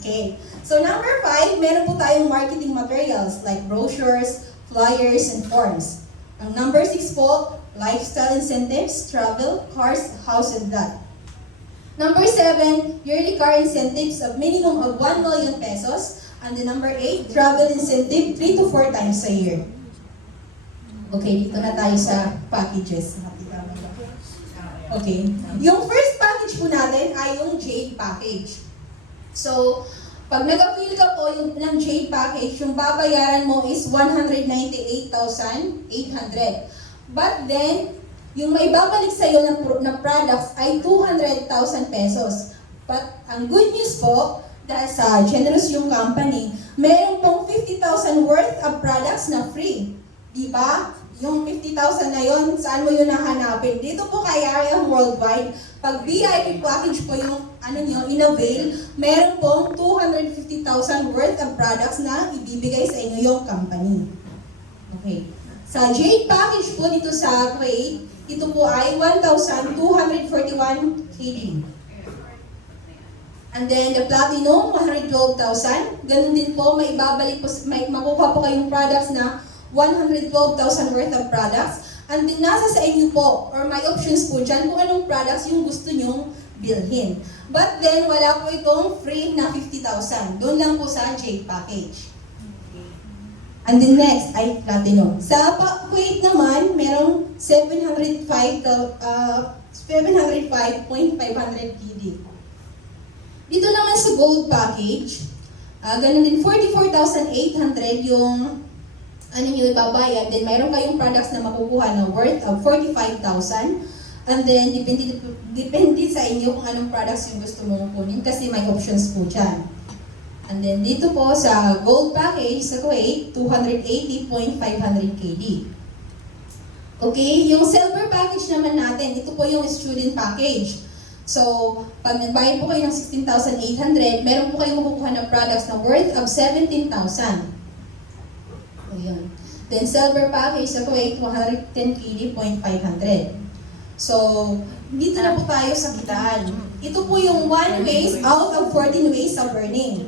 Okay. So number 5, meron po tayong marketing materials like brochures, flyers, and forms. Ang number 6 po, lifestyle incentives, travel, cars, house, and lot. Number 7, yearly car incentives of minimum of 1 million pesos. And the number 8, travel incentive 3 to 4 times a year. Okay, dito na tayo sa packages. Okay. Yung first package po natin ay yung Jade package. So, pag nag-appeal ka po ng Jade package, yung babayaran mo is 198,800. But then, yung may babalik sa'yo na products ay 200,000 pesos. But ang good news po, dahil sa generous yung company, meron pong 50,000 worth of products na free. Diba? Yung 50,000 na yon, saan mo yun nahanapin? Dito po kay Ariam Worldwide, pag VIP package po yung in-avail, meron pong 250,000 worth of products na ibibigay sa inyo yung company. Okay. Sa Jade package po dito sa Kuwait, ito po ay 1,241 KD. And then the Platinum, 112,000. Ganun din po, may ibabalik po, may makuha po kayong products na 112,000 worth of products. And then nasa sa inyo po, or may options po dyan kung anong products yung gusto nyong bilhin. But then, wala po itong free na 50,000. Doon lang po sa Jade package. And then next ay Platinum. Sa Kuwait naman, merong 705.500 KD. Dito naman sa Gold package, ganun din 44,800 yung yung ibabayad. Then mayroon kayong products na makukuha na worth of 45,000. And then depende sa inyo kung anong products yung gusto mong kunin kasi may options po dyan. And then dito po sa Gold package sa Kuwait, 280.500 KD. Okay, yung Silver package naman natin, ito po yung student package. So, pag nagbayad po kayo ng 16,800, meron po kayong makukuha na products na worth of 17,000. So, yun. Then, Silver package sa Kuwait, 110 KD.500. So, dito na po tayo sa kitaan. Ito po yung 1 ways out of 14 ways of earning.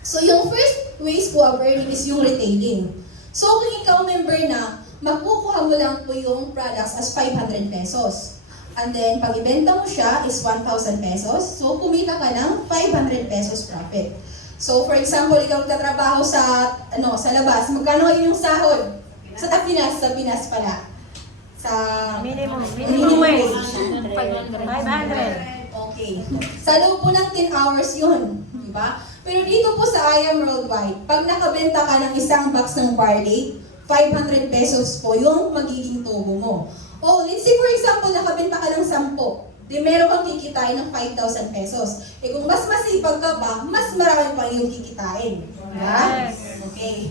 So, yung first ways po of earning is yung retailing. So, kung ikaw member na, makukuha mo lang po yung products as 500 pesos. And then, pag ibenta mo siya is 1,000 pesos. So, kumita ka ng 500 pesos profit. So, for example, ikaw nagtatrabaho sa labas. Magkano yung sahod? Sa Pinas pala. Sa minimum wage. 500. Okay. Sa loob po ng 10 hours yun. Diba? Pero dito po sa IAM Worldwide, pag nakabenta ka ng isang box ng barley, 500 pesos po yung magiging tubo mo. Oh, let's say for example, nakabenta ka ng 10. Di meron kang kikitain ng 5,000 pesos. Eh kung mas masipag ka ba, mas marami pa yung kikitain. Yes. Okay.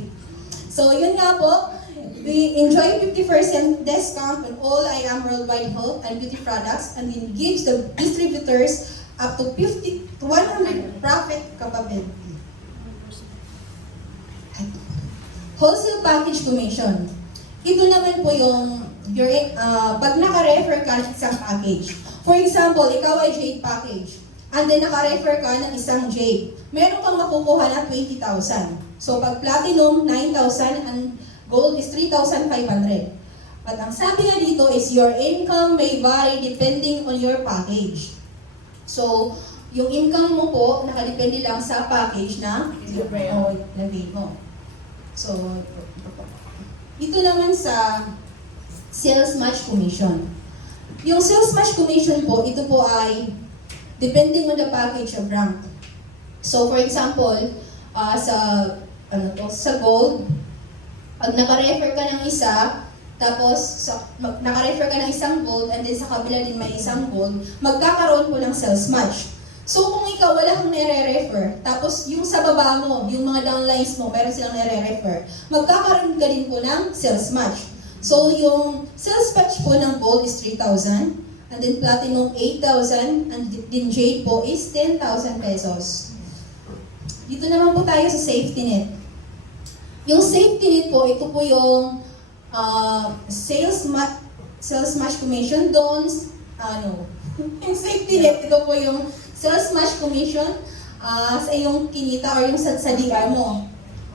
So yun nga po, we enjoy 50% discount on all IAM Worldwide Health and Beauty products and it gives the distributors up to 50 to 100 profit capability. Wholesale package commission. Ito naman po yung pag naka-refer ka ng isang package. For example, ikaw ay Jade package. And then naka-refer ka ng isang Jade. Meron kang makukuha na 20,000. So pag Platinum, 9,000 and Gold is 3,500. But ang sabi nga dito is your income may vary depending on your package. So, yung income mo po, nakadepende lang sa package na lagay mo. So, ito naman sa sales match commission. Yung sales match commission po, ito po ay depending on the package of rank. So, for example, sa Gold, pag naka-refer ka ng isa, tapos naka-refer ka ng isang Gold, and then sa kabila din may isang Gold, magkakaroon po ng sales match. So kung ikaw wala kang nire-refer, tapos yung sa baba mo, yung mga downlines mo, meron silang nire-refer, magkakaroon ka din po ng sales match. So yung sales match po ng Gold is 3,000, and then Platinum 8,000, and din Jade po is 10,000 pesos. Dito naman po tayo sa safety net. Yung safety net po, ito po yung sales match commission doon, yung safety net, ito po yung sales match commission sa iyong kinita or yung sa DR mo.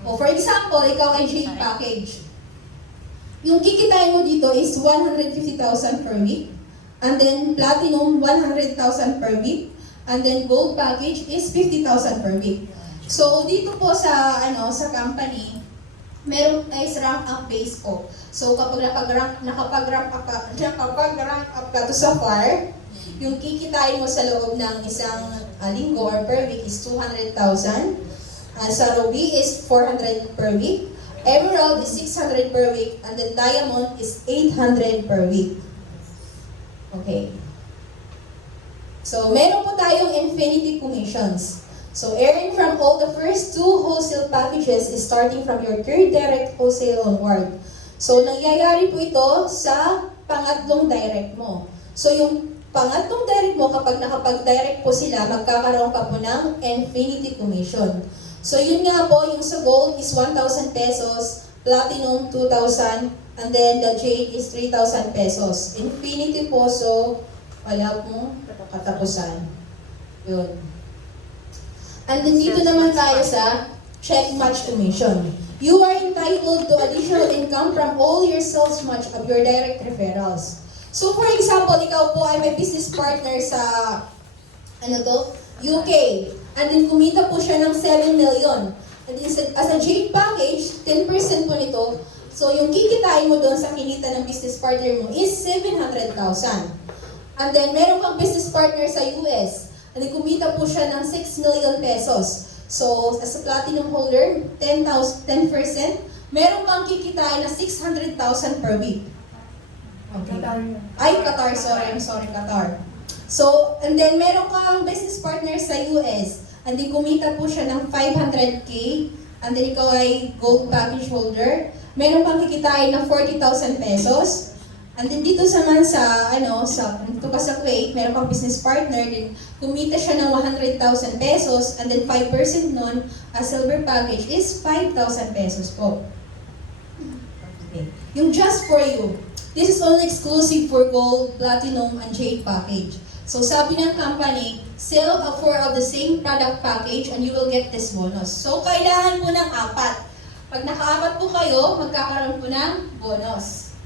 O for example, ikaw ay Jade package. Yung kikitain mo dito is 150,000 per week. And then platinum, 100,000 per week. And then gold package is 50,000 per week. So dito po sa company, meron tayo rank up base po. So kapag nakapag-rank up ka to sa FAR, yung kikitain mo sa loob ng isang linggo or per week is 200,000. Sa Ruby is 400 per week. Emerald is 600 per week. And then Diamond is 800 per week. Okay. So meron po tayong infinity commissions. So earn from all the first 2 wholesale packages is starting from your third direct wholesale onward. So nangyayari po ito sa pangatlong direct mo. So yung pangatlong direct mo, kapag nakapag-direct po sila, magkakaroon ka po ng infinity commission. So yun nga po, yung sa gold is 1,000 pesos, platinum 2,000, and then the jade is 3,000 pesos. Infinity po, so wala pong katapusan. Yun. And then dito naman tayo sa check match commission. You are entitled to additional income from all your sales match of your direct referrals. So for example, ikaw po ay may business partner sa UK. And then kumita po siya ng 7 million. And then as a Jade package, 10% po nito. So yung kikitain mo doon sa kinita ng business partner mo is 700,000. And then meron kang business partner sa US. And then kumita po siya ng 6 million pesos. So as a platinum holder, 10%, meron kang kikitain na 600,000 per week. Okay. Ay, Qatar, sorry. I'm sorry, Qatar. So, and then meron kang business partner sa US. And then kumita po siya ng 500K. And then ikaw ay gold package holder. Meron kang kikitain ng 40,000 pesos. And then dito naman dito ka sa Kuwait, meron kang business partner, din kumita siya ng 100,000 pesos, and then 5% nun, a silver package is 5,000 pesos po. Okay. Yung just for you, this is only exclusive for gold, platinum, and jade package. So sabi ng company, sell 4 of the same product package and you will get this bonus. So kailangan po ng 4. Pag naka-4 po kayo, magkakaroon po ng bonus.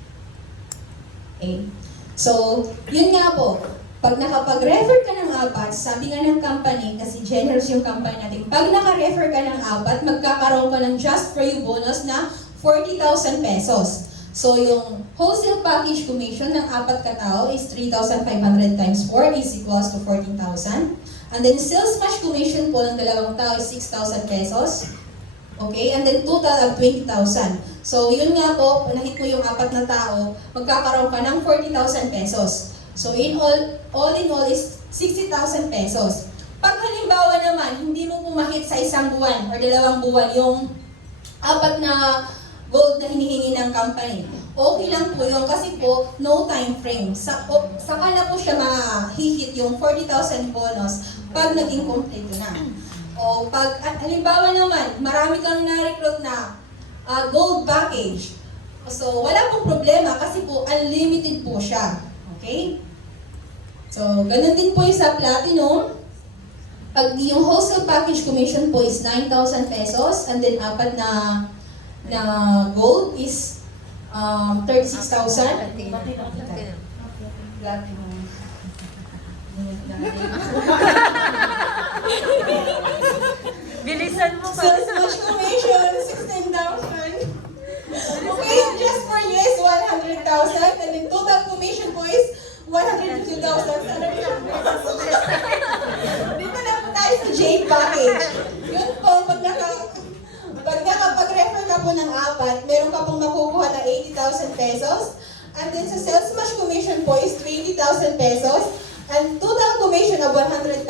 Okay. So, yun nga po. Pag nakapag-refer ka ng 4, sabi nga ng company, kasi generous yung company natin, pag naka-refer ka ng 4, magkakaroon ka ng just for you bonus na 40,000 pesos. So, yung wholesale package commission ng 4 katao is 3,500 times 4 is equals to 14,000. And then, sales match commission po ng 2 tao is 6,000 pesos. Okay, and then total of 20,000. So, yun nga po, nahit mo yung 4 na tao, magkakaroon ka ng 40,000 pesos. So, all in all is 60,000 pesos. Pag halimbawa naman, hindi mo pumahit sa 1 buwan or 2 buwan yung 4 na gold na hinihingi ng company, okay lang po yun kasi po, no time frame. Saka na po siya mahihit yung 40,000 bonus pag naging kompleto na. O pag, halimbawa naman, marami kang na-recruit na gold package. So, wala pong problema kasi po, unlimited po siya. Okay? So, ganun din po yung sa platinum. Pag yung wholesale package commission po is 9,000 pesos and then 4 na gold is 36,000. Platinum. Bilisan mo pa. Sales match commission, 16,000. Okay, just for you is 100,000 and then total commission po is 102,000. Dito na po tayo sa Jade package. Yun po, pag nakapag-refer ka po ng 4, meron ka pong makukuha na 80,000 pesos. And then sa sales match commission po is 20,000 pesos. And total commission of 100,000.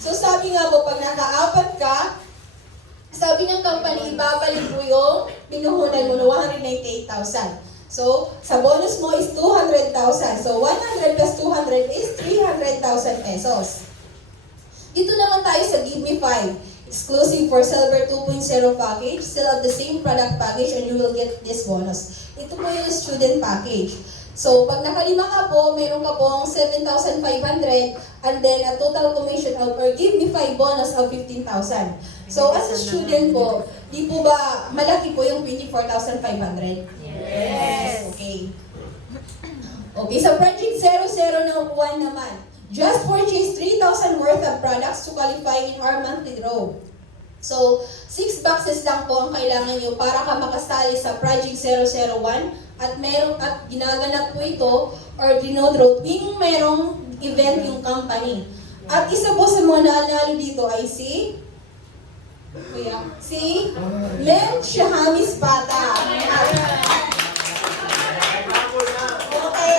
So sabi nga po, pag naka-4 ka, sabi ng company, ibabalik po yung pinuhunan mo na 198,000. So, sa bonus mo is 200,000. So, 100 plus 200 is 300,000 pesos. Dito naman tayo sa Give Me 5. Exclusive for Silver 2.0 package. Still have the same product package and you will get this bonus. Ito po yung student package. So, pag nakalima ka po, meron ka pong 7,500 and then a total commission of, or give me 5 bonus of 15,000. So, as a student po, di po ba malaki po yung 24,500? Yes. Okay. Okay, so project 00 na 1 naman. Just purchase 3,000 worth of products to qualify in our monthly draw. So, 6 boxes lang po ang kailangan nyo para ka makasali sa project 001 at ginaganap po ito or dinodraw tuwing merong event yung company. At isa po sa mga nanalo dito ay si Mem Shahamis Pata. Okay.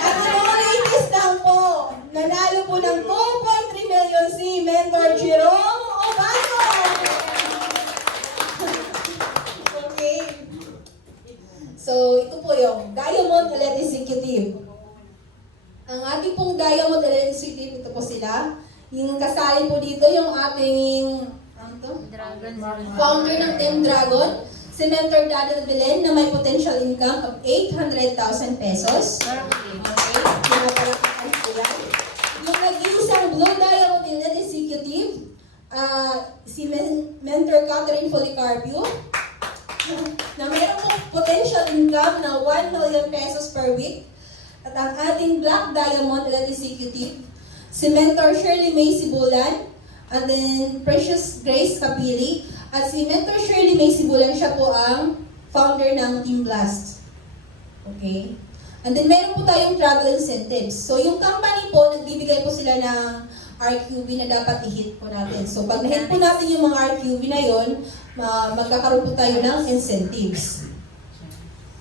At ang mga latest lang po, nanalo po ng 2.3 million si Mentor Jerome Obano. Okay. So, ito po yung Diamond Elite Executive. Ang ating pong Diamond Elite Executive, ito po sila. Yung kasali po dito, yung ating Dragon. founder ng Team Dragon, si Mentor Daniel Belen na may potential income of 800,000 pesos. Okay, pinapalakihan po yan. Yung nag-iisang Blue Diamond Elite Executive, si Mentor Catherine Policarpio, na mayroon pong potential income na 1 million pesos per week. At ang ating Black Diamond Elite Executive, si Mentor Shirley May Sibulan, and then Precious Grace Capili, at si Mentor Shirley May Sibulan, siya po ang founder ng Team Blast. Okay? And then meron po tayong travel incentives. So yung company po, nagbibigay po sila ng RQB na dapat i-hit po natin. So pag na-hit po natin yung mga RQB na yon, magkakaroon po tayo ng incentives.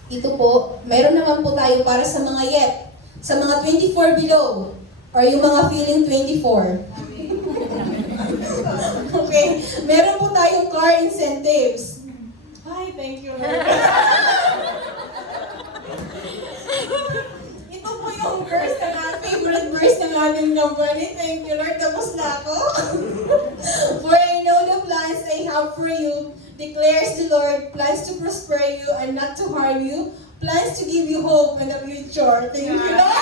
Ito po, meron naman po tayo para sa mga YEP, sa mga 24 below, or yung mga feeling 24. Okay, meron po tayong car incentives. Hi, thank you. Ito po yung verse ng favorite verse ng ating company. Thank you, Lord. Tapos na ako. For I know the plans I have for you, declares the Lord, plans to prosper you and not to harm you, plans to give you hope and a future. Thank you, Lord!